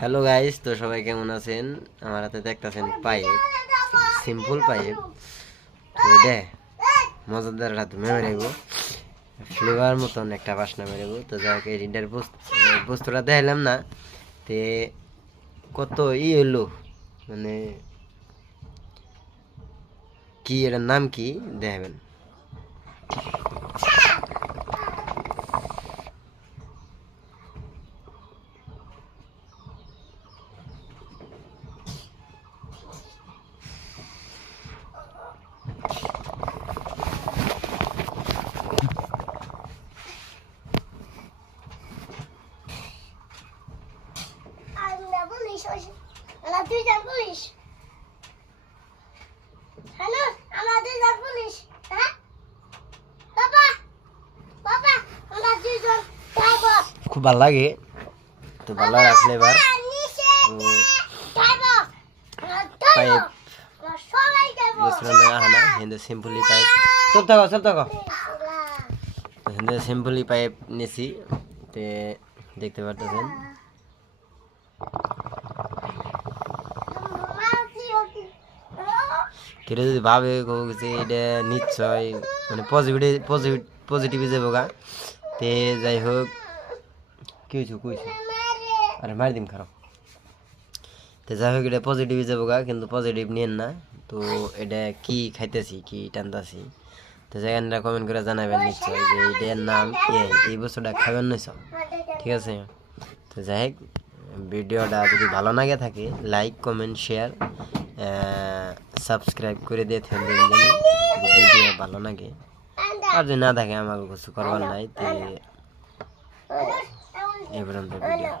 Hello guys, তো সবাই কেমন আছেন? আমার হাতে দেখতেছেন পাইপ, সিম্পল পাইপ। তো এটা মজাদার হাতে মেরেব ফ্লেভার মতন একটা বাসনা মেরেব। তো যাকে এটার বস্তুটা দেখালাম না, তে কত হলো, মানে কি এটার নাম কি দেখাবেন। খুব ভালো লাগে, তো ভালো রাখলে এবার পাইপ আনা হিন্দু সিম্পলি পাইপ চল থাকো হিন্দু সিম্পলি পাইপ নিছি। তে দেখতে পারতেছেন কেউ যদি ভাবে যে এটা নিশ্চয় মানে পজিটিভ যাবো গা। তে যাই হোক, কইছো আরে মারি দিম খারাপ। তো যাই হোক, এটা পজিটিভ যাবো গা, কিন্তু পজিটিভ নিয়েন না। তো এটা কি খাইতেছি কি টানতাছি, তো জায়গাটা কমেন্ট করে জানাবেন নিশ্চয় যে এটার নাম এই বস্তুটা খাবেন নইছ, ঠিক আছে? তো যাই হোক, ভিডিওটা যদি ভালো লাগে থাকে লাইক কমেন্ট শেয়ার সাবস্ক্রাইব করে দিয়ে ফেলবেন ভিডিও ভালো লাগে। আর যদি না থাকে আমাকে কিছু করবার নাই। তো এই পর্যন্ত ভিডিও।